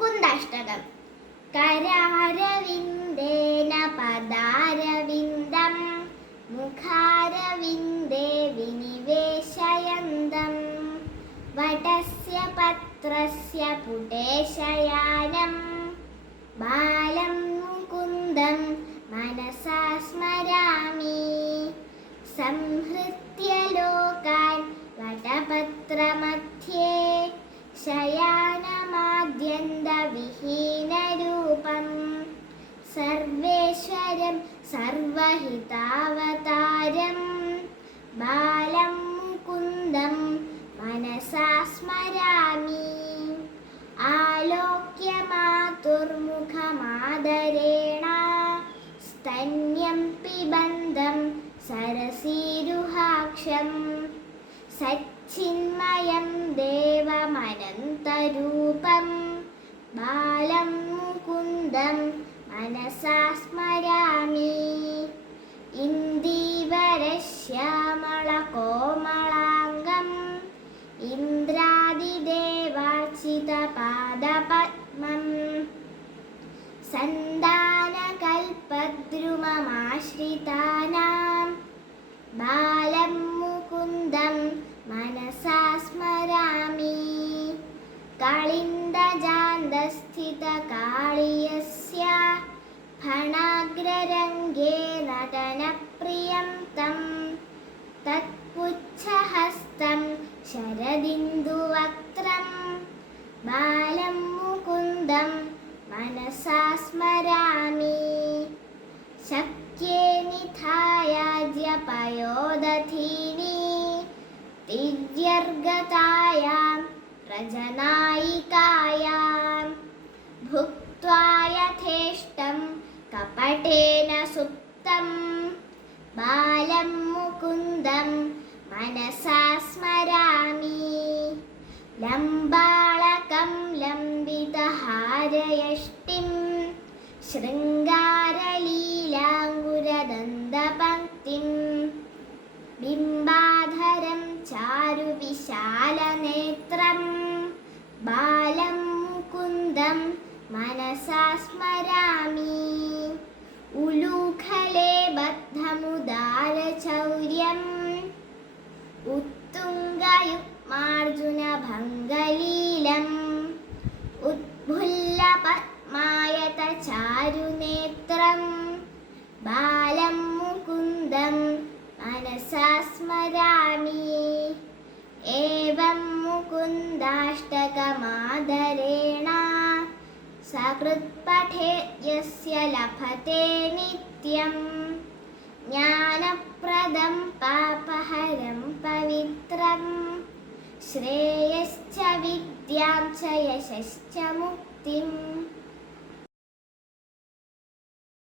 മുകുന്ദാഷ്ടകം കരാരവിന്ദേന പദാരവിന്ദം മുഖാരവിന്ദേ വിനിവേശയന്തം വടസ്യ പത്രസ്യ പുടേശയാനം ബാലം മുകുന്ദം മനസാ സ്മരാമി സംഹൃത്യ ലോകാൻ വടപത്രമധ്യേ സർവഹിതാവതാരം. ബാലം മുകുന്ദം മനസാ സ്മരാമി. ആലോക്യ മാതുർമുഖമാദരേണ. സ്തന്യം പിബന്ധം സരസീരുഹാക്ഷം. സച്ചിന്മയം ദേവമനന്തരൂപം. ബാലം മുകുന്ദം മനസാ കോമളാംഗം. ഇന്ദ്രാദിദേവാർച്ചിത പാദപത്മം. സന്താനകൽപദ്രുമമാശ്രിതാനാം. ബാലം മുകുന്ദം മനസാ സ്മരാമി കാളിന്ദജാന്തസ്ഥിതകാളിയസ്യ ഫണാഗ്രരംഗേ നടനപ്രിയം തം. തത്പുച്ഛഹസ്തം ശരദിന്ദുവക്ത്രം. ബാലം മുകുന്ദം മനസാ സ്മരാമി. ശക്യേ നിധായാജ്യപയോദധീനി തിര്യർഗതായാം പ്രജനായികായാം മുകുന്ദം മനസാ സ്മരാമി. ലംബാളകം ലംബിതഹാരയഷ്ടിം ശൃംഗാരലീലാങ്കുരദന്തപങ്ക്തിം ബിംബാധരം ചാരുവിശാലനേത്രം ബാലം മുകുന്ദം മനസാ സ്മരാമി. ഉത്തുംഗയുഗ്മാർജുനഭംഗലീലം ഉദ്ഭുല്ലപദ്മായത ചാരുനേത്രം ബാലം മുകുന്ദം മനസാ സ്മരാമി. ഏവം മുകുന്ദാഷ്ടകമാദരേണ. സകൃത്പഠേ യസ്യ ലഭത്തെ നിത്യം. ജ്ഞാനപ്രദം പവിത്രം ശ്രേയശ്ച വിദ്യാം ച യശശ്ച മുക്തിം.